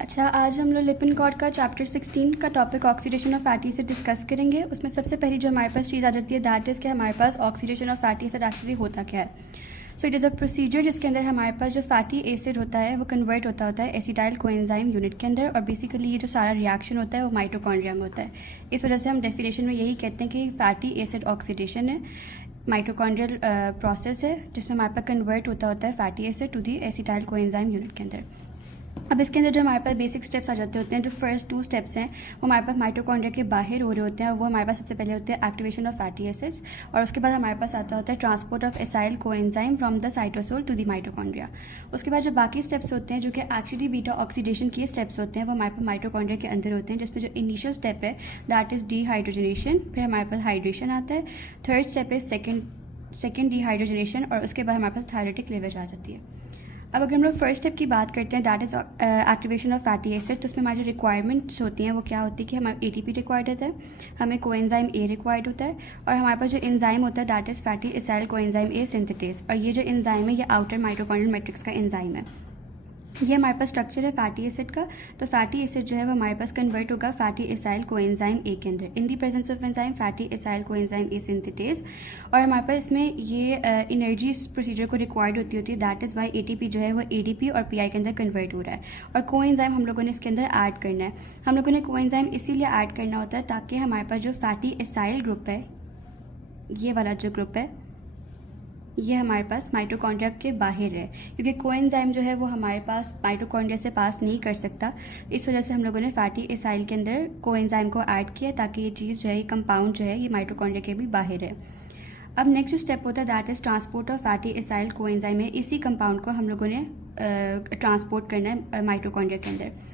अच्छा, आज हम लोग लिपिनकॉर्ड का चैप्टर 16 का topic oxidation of fatty acid discuss करेंगे। उसमें सबसे पहली जो हमारे पास चीज़ आ जाती है दैट इज़ कि हमारे पास oxidation of fatty acid actually होता क्या है। So it is a procedure जिसके अंदर हमारे पास जो फैटी एसिड होता है वो कन्वर्ट होता है एसिटाइल कोएंजाइम यूनिट के अंदर, और बेसिकली ये जो सारा रिएक्शन होता है वो माइटोकॉन्ड्रिया में होता है। इस वजह से हम डेफिनेशन में यही कहते हैं कि फैटी एसिड ऑक्सीडेशन है, माइटोकॉन्ड्रियल प्रोसेस है जिसमें हमारे पास कन्वर्ट होता है fatty acid to the acetyl coenzyme unit के अंदर। अब इसके अंदर जो हमारे पास बेसिक स्टेप्स आ जाते होते हैं, जो फर्स्ट 2 स्टेप्स हैं वो हमारे पास माइटोकॉन्ड्रिया के बाहर हो रहे होते हैं। वो हमारे पास सबसे पहले होते हैं एक्टिवेशन ऑफ फैटी एसिड्स, और उसके बाद हमारे पास आता होता है transport of acyl coenzyme from the cytosol to the mitochondria. उसके बाद जो बाकी स्टेप्स होते हैं जो कि एक्चुअली बीटा ऑक्सीडेशन के स्टेप्स होते हैं वो हमारे पास माइटोकॉन्ड्रिया के अंदर होते हैं, जिसमें जो इनिशियल स्टेप है दैट इज़ डीहाइड्रोजनेशन, फिर हमारे पास हाइड्रेशन आता है, third step is second dehydrogenation, और उसके बाद हमारे पास थायरोटिक क्लीवेज आ जाती है। अब अगर हम लोग फर्स्ट स्टेप की बात करते हैं that is activation of fatty acid, तो उसमें हमारी जो रिक्वायरमेंट्स होती हैं वो क्या होती है कि हमारा एटीपी रिक्वायर्ड होता है, हमें कोएंजाइम ए रिक्वायर्ड होता है, और हमारे पास जो एंजाइम होता है that is fatty acyl coenzyme A synthetase. और ये जो एंजाइम है ये आउटर माइटोकॉन्ड्रियल मैट्रिक्स का एंजाइम है। ये हमारे पास स्ट्रक्चर है फैटी एसिड का। तो फैटी एसिड जो है वो हमारे पास कन्वर्ट होगा फैटी एसाइल कोएंजाइम ए के अंदर in the presence of enzyme fatty acyl coenzyme A synthetase. और हमारे पास इसमें ये एनर्जी इस प्रोसीजर को रिक्वायर्ड होती है दैट इज़ वाई एटीपी जो है वो एडीपी और पीआई के अंदर कन्वर्ट हो रहा है, और कोएंजाइम हम लोगों ने इसके अंदर ऐड करना है। हम लोगों ने कोएंजाइम इसीलिए ऐड करना होता है ताकि हमारे पास जो फैटी एसाइल ग्रुप है, ये वाला जो ग्रुप है ये हमारे पास माइटोकॉन्ड्रिया के बाहर है, क्योंकि कोएंजाइम जो है वो हमारे पास माइटोकॉन्ड्रिया से पास नहीं कर सकता। इस वजह से हम लोगों ने फैटी एसाइल के अंदर कोएंजाइम को ऐड किया ताकि ये चीज़ जो है, ये कंपाउंड जो है ये माइटोकॉन्ड्रिया के भी बाहर है। अब नेक्स्ट स्टेप होता है that is transport of fatty acyl coenzyme है। इसी कंपाउंड को हम लोगों ने ट्रांसपोर्ट करना है माइटोकॉन्ड्रिया के अंदर।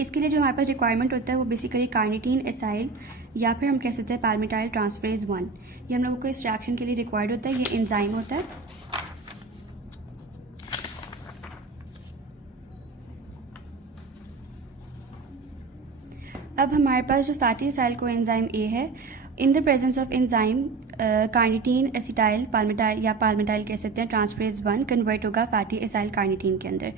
इसके लिए जो हमारे पास रिक्वायरमेंट होता है वो बेसिकली कार्निटीन एसाइल या फिर हम कह सकते हैं पैल्मिटाइल ट्रांसफरेज 1, ये हम लोगों को इस रिएक्शन के लिए रिक्वायर्ड होता है। ये एंजाइम होता है। अब हमारे पास जो फैटी एसाइल कोएंजाइम ए है, in the presence of enzyme carnitine acetyl palmityl या पाल्मिटाइल कह सकते हैं ट्रांसफरेज 1 कन्वर्ट होगा फैटी एसाइल कार्निटीन के अंदर।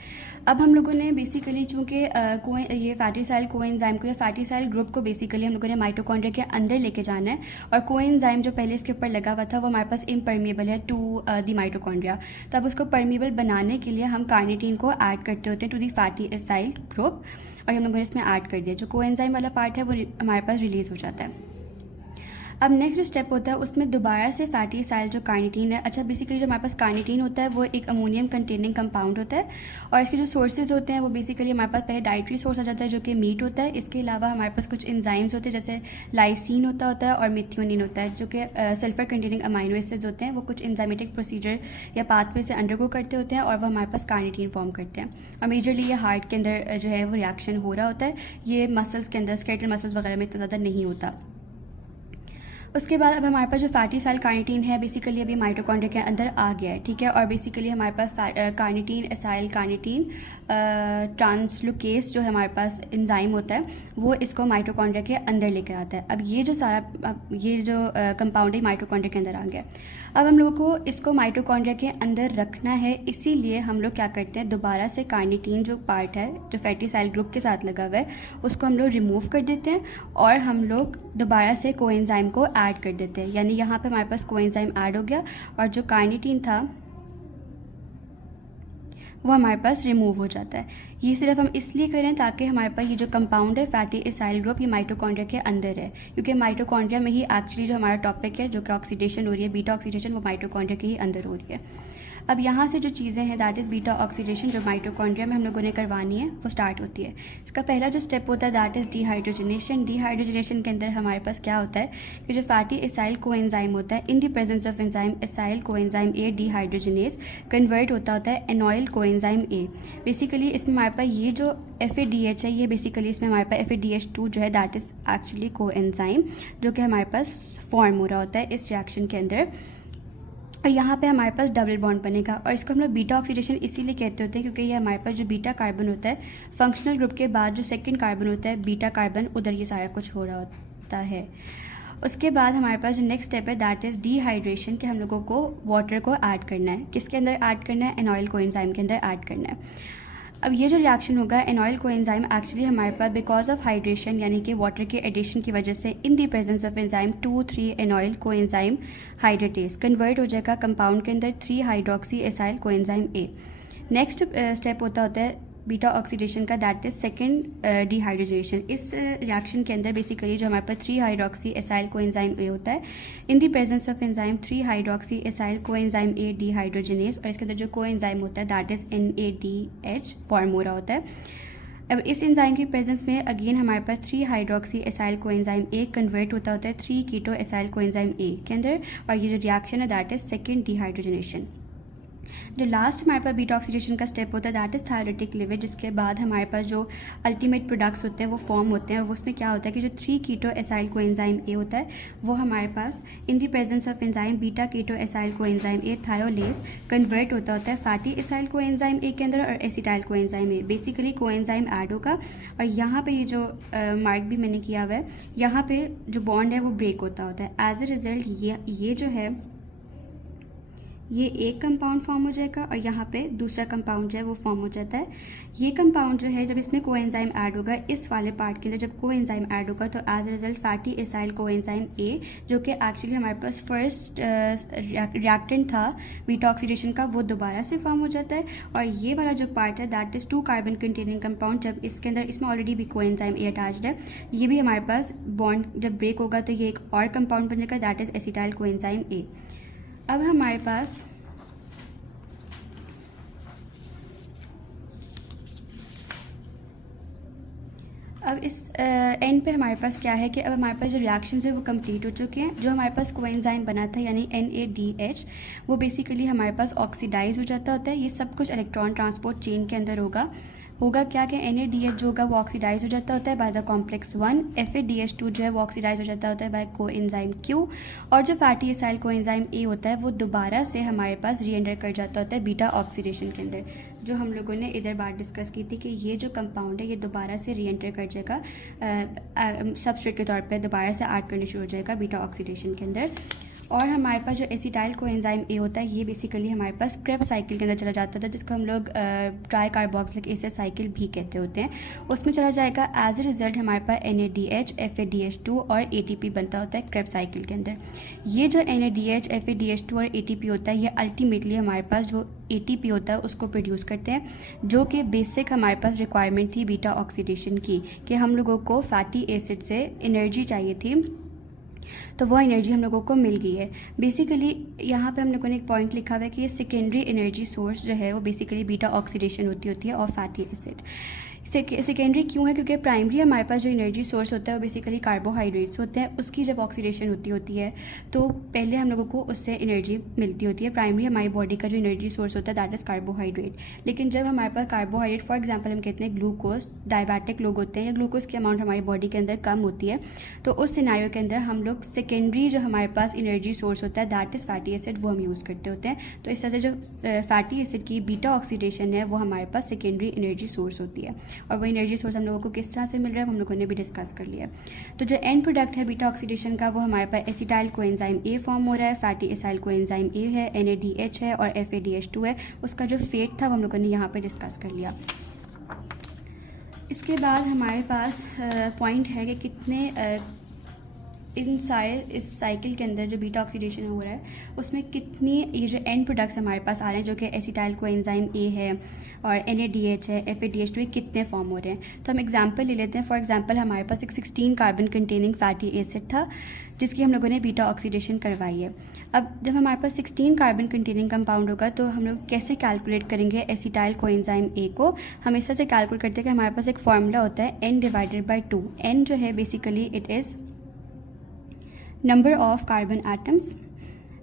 अब हम लोगों ने बेसिकली चूँकि ये फैटी एसाइल कोएंजाइम को या फैटी एसाइल ग्रुप को बेसिकली हम लोगों ने माइटोकॉन्ड्रिया के अंदर लेके जाना है, और कोएंजाइम जो पहले इसके ऊपर लगा हुआ था वो हमारे पास इम्परमेबल है टू दी माइटोकॉन्ड्रिया। तो अब उसको परमेबल बनाने के लिए हम कार्निटीन को ऐड करते होते हैं to the fatty acyl group, और हम लोगों ने इसमें ऐड कर दिया। जो कोएंजाइम वाला पार्ट है वो हमारे पास रिलीज़ हो जाता है। अब नेक्स्ट जो स्टेप होता है उसमें दोबारा से फैटी एसाइल जो कार्निटीन है, अच्छा बेसिकली जो हमारे पास कार्निटीन होता है वो एक अमोनियम कंटेनिंग कंपाउंड होता है, और इसके जो सोर्सेज होते हैं वो बेसिकली हमारे पास पहले डाइटरी सोर्स आ जाता है जो कि मीट होता है। इसके अलावा हमारे पास कुछ एंजाइम्स होते हैं जैसे लाइसिन होता है और मिथियोनिन होता है, जो कि सल्फर कंटेनिंग अमाइनो एसिड्स होते हैं। वो कुछ एंजाइमेटिक प्रोसीजर या पाथवे से अंडरगो करते होते हैं और वो हमारे पास कार्निटीन फॉर्म करते हैं। और मेजरली ये हार्ट के अंदर जो है वो रिएक्शन हो रहा होता है, ये मसल्स के अंदर स्केलेटल मसल्स वगैरह में इतना ज़्यादा नहीं होता। उसके बाद अब हमारे पास जो फैटी एसाइल कार्निटीन है बेसिकली अभी माइटोकॉन्ड्रिया के अंदर आ गया है, ठीक है। और बेसिकली हमारे पास कार्निटीन एसाइल कार्निटीन ट्रांसलोकेस जो है हमारे पास एंजाइम होता है वो इसको माइटोकॉन्ड्रिया के अंदर लेकर आता है। अब ये जो सारा ये जो कंपाउंड है माइटोकॉन्ड्रिया के अंदर आ गया। अब हम लोगों को इसको माइटोकॉन्ड्रिया के अंदर रखना है, इसीलिए हम लोग क्या करते हैं दोबारा से कार्निटीन जो पार्ट है जो फैटी एसाइल ग्रुप के साथ लगा हुआ है उसको हम लोग रिमूव कर देते हैं, और हम लोग दोबारा से कोएंजाइम को ऐड कर देते हैं। यानी यहाँ पे हमारे पास कोएंजाइम ऐड हो गया और जो कार्निटीन था वो हमारे पास रिमूव हो जाता है। ये सिर्फ हम इसलिए करें ताकि हमारे पास ये जो कंपाउंड है फैटी एसाइल ग्रुप ये माइटोकॉन्ड्रिया के अंदर है, क्योंकि माइटोकॉन्ड्रिया में ही एक्चुअली जो हमारा टॉपिक है जो कि ऑक्सीडेशन हो रही है बीटा ऑक्सीडेशन वो माइटोकॉन्ड्रिया के ही अंदर हो रही है। अब यहाँ से जो चीज़ें हैं दैट इज़ बीटा ऑक्सीडेशन जो माइटोकॉन्ड्रिया में हम लोगों ने करवानी है वो स्टार्ट होती है। इसका पहला जो स्टेप होता है दैट इज़ डीहाइड्रोजनेशन। डीहाइड्रोजनेशन के अंदर हमारे पास क्या होता है कि जो फैटी एसाइल कोएंजाइम होता है in the presence of enzyme acyl coenzyme A dehydrogenase convert होता है एनॉयल कोएंजाइम ए। बेसिकली इसमें हमारे पास ये जो FADH है ये बेसिकली इसमें हमारे पास FADH2 जो है दैट इज़ एक्चुअली कोएंजाइम जो कि हमारे पास फॉर्म हो रहा होता है इस रिएक्शन के अंदर, और यहाँ पे हमारे पास डबल बॉन्ड बनेगा। और इसको हम लोग बीटा ऑक्सीडेशन इसीलिए कहते होते हैं क्योंकि ये हमारे पास जो बीटा कार्बन होता है फंक्शनल ग्रुप के बाद जो सेकंड कार्बन होता है बीटा कार्बन उधर ये सारा कुछ हो रहा होता है। उसके बाद हमारे पास जो नेक्स्ट स्टेप है दैट इज़ डीहाइड्रेशन के हम लोगों को वाटर को ऐड करना है। किसके अंदर ऐड करना है? एनॉयल कोएंजाइम के अंदर ऐड करना है। अब ये जो रिएक्शन होगा एनॉयल कोएंजाइम एक्चुअली हमारे पास बिकॉज ऑफ हाइड्रेशन यानी कि वाटर के एडिशन की वजह से in the presence of enzyme 2,3 enoyl coenzyme hydratase convert हो जाएगा कंपाउंड के अंदर 3 hydroxy acyl coenzyme A. Next step होता है बीटा ऑक्सीडेशन का, दैट इज सेकेंड डिहाइड्रोजनेशन। इस रिएक्शन के अंदर बेसिकली जो हमारे पास 3 हाइड्रोक्सी एसाइल कोएंजाइम ए होता है, in the presence of enzyme 3 hydroxy acyl coenzyme A dehydrogenase, और इसके अंदर जो कोएंजाइम होता है दैट इज NADH फॉर्म हो रहा होता है। अब इस एंजाइम की प्रेजेंस में अगेन हमारे पास 3 हाइड्रोक्सी एसाइल कोएंजाइम ए कन्वर्ट होता है 3 कीटो एसाइल कोएंजाइम ए के अंदर, और ये जो रिएक्शन है दैट इज सेकेंड डिहाइड्रोजनेशन। जो लास्ट हमारे पास बीटा ऑक्सीडेशन का स्टेप होता है दैट इज़ थायरोटिक लिवर, जिसके बाद हमारे पास जो अल्टीमेट प्रोडक्ट्स होते हैं वो फॉर्म होते हैं। वो उसमें क्या होता है कि जो 3 कीटो एसाइल कोएंजाइम ए होता है वो हमारे पास in the presence of enzyme beta keto acyl coenzyme A thiolase convert होता है फैटी एसाइल कोएंजाइम ए के अंदर और acetyl coenzyme A. Basically coenzyme add होगा और यहाँ पे ये जो मार्क भी मैंने किया हुआ है, यहाँ पे जो बॉन्ड है वो ब्रेक होता है। एज ए रिजल्ट ये जो है ये एक कंपाउंड फॉर्म हो जाएगा और यहाँ पे दूसरा कंपाउंड जो है वो फॉर्म हो जाता है। ये कंपाउंड जो है जब इसमें कोएंजाइम ऐड होगा, इस वाले पार्ट के अंदर जब कोएंजाइम ऐड होगा तो as a result fatty acyl coenzyme A, जो कि एक्चुअली हमारे पास फर्स्ट रिएक्टेंट था बीटा ऑक्सीडेशन का, वो दोबारा से फॉर्म हो जाता है। और ये वाला जो पार्ट है that is 2 carbon containing compound, जब इसके अंदर इसमें ऑलरेडी भी कोएंजाइम ए अटैच्ड है, ये भी हमारे पास बॉन्ड जब ब्रेक होगा तो ये एक और कंपाउंड बनेगा दैट इज़ एसिटाइल कोएंजाइम ए। अब हमारे पास अब इस एंड पे हमारे पास क्या है कि अब हमारे पास जो रिएक्शंस है वो कंप्लीट हो चुके हैं। जो हमारे पास कोएंजाइम बना था यानी NADH, वो बेसिकली हमारे पास ऑक्सीडाइज हो जाता होता है। ये सब कुछ इलेक्ट्रॉन ट्रांसपोर्ट चेन के अंदर होगा क्या कि NADH जो होगा वो ऑक्सीडाइज हो जाता होता है बाय द कॉम्प्लेक्स 1, FADH2 जो है वो ऑक्सीडाइज हो जाता होता है बाय कोएंजाइम Q, और जो फैटी एसाइल कोएंजाइम A होता है वो दोबारा से हमारे पास री एंटर कर जाता होता है बीटा ऑक्सीडेशन के अंदर। जो हम लोगों ने इधर बात डिस्कस की थी कि ये जो कंपाउंड है ये दोबारा से री एंटर कर जाएगा सबस्ट्रेट के तौर पर, दोबारा से ऐड करने शुरू हो जाएगा बीटा ऑक्सीडेशन के अंदर। और हमारे पास जो एसिटाइल कोएंजाइम ए होता है ये बेसिकली हमारे पास क्रेब्स साइकिल के अंदर चला जाता था, जिसको हम लोग ट्राई कार्बोक्सिलिक एसिड साइकिल भी कहते होते हैं, उसमें चला जाएगा। एज ए रिजल्ट हमारे पास NADH, FADH2 और ATP बनता होता है क्रेब्स साइकिल के अंदर। ये जो NADH, FADH2 और ATP होता है ये अल्टीमेटली हमारे पास जो ATP होता है उसको प्रोड्यूस करते हैं, जो कि बेसिक हमारे पास रिक्वायरमेंट थी बीटा ऑक्सीडेशन की, कि हम लोगों को फैटी एसिड से एनर्जी चाहिए थी, तो वो एनर्जी हम लोगों को मिल गई है। बेसिकली यहाँ पे हम लोगों ने एक पॉइंट लिखा हुआ है कि ये सेकेंडरी एनर्जी सोर्स जो है वो बेसिकली बीटा ऑक्सीडेशन होती है और फैटी एसिड। सेकेंडरी क्यों है? क्योंकि प्राइमरी हमारे पास जो एनर्जी सोर्स होता है वो बेसिकली कार्बोहाइड्रेट्स होते हैं, उसकी जब ऑक्सीडेशन होती है तो पहले हम लोगों को उससे एनर्जी मिलती होती है। प्राइमरी हमारी बॉडी का जो एनर्जी सोर्स होता है दैट इज़ कार्बोहाइड्रेट। लेकिन जब हमारे पास कार्बोहाइड्रेट, फॉर एग्जांपल हम कहते हैं ग्लूकोज, डायबिटिक लोग होते हैं या ग्लूकोज की अमाउंट हमारी बॉडी के अंदर कम होती है, तो उस सिनेरियो के अंदर हम लोग सेकेंडरी जो हमारे पास एनर्जी सोर्स होता है दैट इज़ फैटी एसिड, वो हम यूज़ करते होते हैं। तो इस तरह से जो फैटी एसिड की बीटा ऑक्सीडेशन है वो हमारे पास सेकेंडरी एनर्जी सोर्स होती है, और वो एनर्जी सोर्स हम लोगों को किस तरह से मिल रहा है हम लोगों ने भी डिस्कस कर लिया। तो जो एंड प्रोडक्ट है बीटा ऑक्सीडेशन का वो हमारे पास एसिटाइल कोएंजाइम ए फॉर्म हो रहा है, फैटी एसाइल कोएंजाइम ए है, NADH है और FADH2 है। उसका जो फेट था वो हम लोगों ने यहाँ पे डिस्कस कर लिया। इसके बाद हमारे पास पॉइंट है कि कितने इन सारे इस साइकिल के अंदर जो बीटा ऑक्सीडेशन हो रहा है उसमें कितनी ये जो एंड प्रोडक्ट्स हमारे पास आ रहे हैं जो कि एसिटाइल कोएंजाइम ए है और NADH है, FADH2 कितने फॉर्म हो रहे हैं। तो हम एग्जांपल ले लेते हैं। फॉर एग्जांपल हमारे पास एक 16 कार्बन कंटेनिंग फैटी एसिड था जिसकी हम लोगों ने बीटा ऑक्सीडेशन करवाई है। अब जब हमारे पास 16 कार्बन कंटेनिंग कंपाउंड होगा तो हम लोग कैसे कैलकुलेट करेंगे एसिटाइल कोएंजाइम ए को? हम इस तरह से कैलकुलेट करते हैं कि हमारे पास एक फार्मूला होता है N/2। N जो है basically it is number of carbon atoms.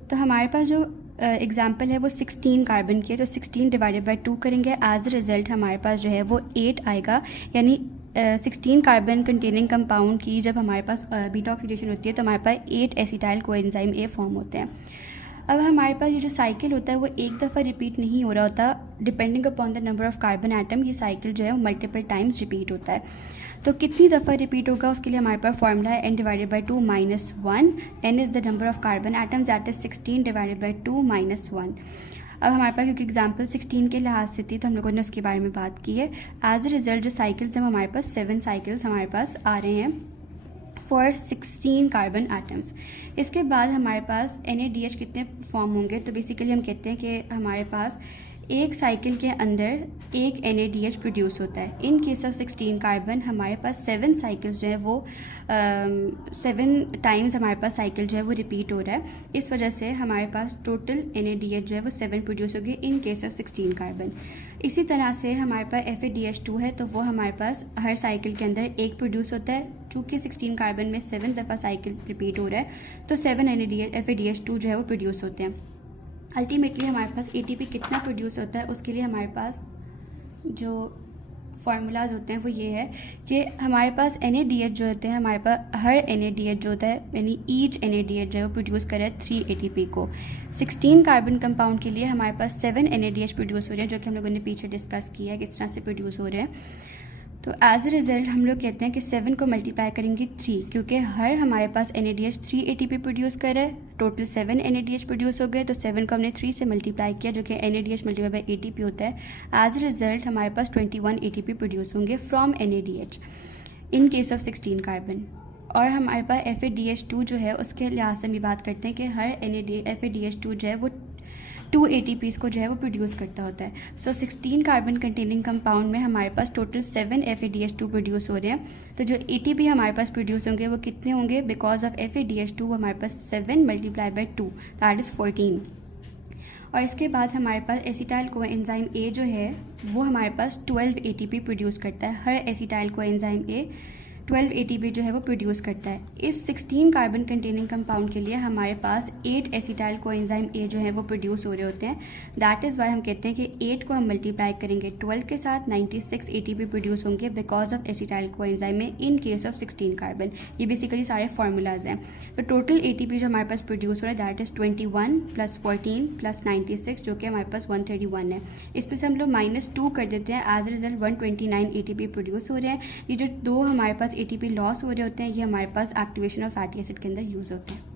तो हमारे पास जो एग्जाम्पल है वो 16 कार्बन की है, तो 16/2 करेंगे। एज ए रिज़ल्ट हमारे पास जो है वो 8 आएगा, यानी 16 कार्बन कंटेनिंग कंपाउंड की जब हमारे पास बीटा ऑक्सीडेशन होती है तो हमारे पास 8 एसिटाइल कोएंजाइम ए फॉर्म होते हैं। अब हमारे पास ये जो साइकिल होता है वो एक दफ़ा रिपीट नहीं हो रहा होता, depending upon the number of carbon atom ये साइकिल जो है वो मल्टीपल टाइम्स रिपीट होता है। तो कितनी दफ़ा रिपीट होगा उसके लिए हमारे पास फॉर्मूला है N/2 -1। N is the number of carbon atoms that is 16/2 -1। अब हमारे पास क्योंकि एग्जाम्पल 16 के लिहाज से थी तो हम लोगों ने उसके बारे में बात की है। एज अ रिज़ल्ट जो साइकिल्स हैं वो हमारे पास 7 साइकिल्स हमारे पास आ रहे हैं फॉर 16 कार्बन एटम्स। इसके बाद हमारे पास NADH कितने फॉर्म होंगे, तो बेसिकली हम कहते हैं कि हमारे पास एक साइकिल के अंदर एक NADH प्रोड्यूस होता है। इन केस ऑफ 16 कार्बन हमारे पास 7 साइकिल्स जो है वो 7 टाइम्स हमारे पास साइकिल जो है वो रिपीट हो रहा है। इस वजह से हमारे पास टोटल NADH जो है वो 7 प्रोड्यूस होगी इन केस ऑफ 16 कार्बन। इसी तरह से हमारे पास FADH2 है, तो वो हमारे पास हर साइकिल के अंदर एक प्रोड्यूस होता है। चूँकि 16 कार्बन में 7 दफ़ा साइकिल रिपीट हो रहा है तो 7 FADH2 जो है वो प्रोड्यूस होते हैं। अल्टीमेटली हमारे पास ATP कितना प्रोड्यूस होता है उसके लिए हमारे पास जो फार्मूलाज होते हैं वो ये है कि हमारे पास NADH जो होते हैं, हमारे पास हर NADH जो होता है यानी ईच NADH जो है वो प्रोड्यूस करे 3 ATP को। 16 कार्बन कंपाउंड के लिए हमारे पास 7 NADH प्रोड्यूस हो रहे हैं, जो कि हम लोगों ने पीछे डिस्कस किया है किस तरह से प्रोड्यूस हो रहे हैं। तो एज अ रिज़ल्ट हम लोग कहते हैं कि 7 को मल्टीप्लाई करेंगे 3, क्योंकि हर हमारे पास NADH 3 ATP प्रोड्यूस कर रहा है। टोटल 7 NADH प्रोड्यूस हो गए, तो 7 को हमने 3 से मल्टीप्लाई किया जो कि NADH मल्टीप्लाई बाई ATP होता है। एज अ रिज़ल्ट हमारे पास 21 ATP प्रोड्यूस होंगे from NADH in case of 16 carbon. और हमारे पास FADH2 जो है उसके लिहाज से हम ये बात करते हैं कि हर FADH2 जो है वो 2 ATPs को जो है वो प्रोड्यूस करता होता है। सो 16 कार्बन कंटेनिंग कंपाउंड में हमारे पास टोटल 7 FADH2 प्रोड्यूस हो रहे हैं। तो जो ATP हमारे पास प्रोड्यूस होंगे वो कितने होंगे, बिकॉज ऑफ FADH2 हमारे पास 7 मल्टीप्लाई बाई 2 दैट इज़ 14। और इसके बाद हमारे पास एसिटाइल कोएंजाइम A जो है वो हमारे पास 12 ATP प्रोड्यूस करता है। हर एसिटाइल कोएंजाइम A 12 ATP जो है वो प्रोड्यूस करता है। इस 16 कार्बन कंटेनिंग कंपाउंड के लिए हमारे पास 8 एसिटाइल कोएंजाइम A जो है वो प्रोड्यूस हो रहे होते हैं। दैट इज़ वाई हम कहते हैं कि 8 को हम मल्टीप्लाई करेंगे 12 के साथ 96 ATP प्रोड्यूस होंगे बिकॉज ऑफ एसिटाइल कोएंजाइम में इन केस ऑफ 16 कार्बन। ये बेसिकली सारे फार्मूलाज हैं। तो टोटल ATP जो हमारे पास प्रोड्यूस हो रहा है दैट इज़ 21 + 14 + 96 जो कि हमारे पास 131 है। इसमें से हम लोग -2 कर देते हैं। As a result 129 ATP produce हो रहे हैं। ये जो 2 हमारे पास ATP लॉस हो रहे होते हैं ये हमारे पास एक्टिवेशन ऑफ फैटी एसिड के अंदर यूज़ होते हैं।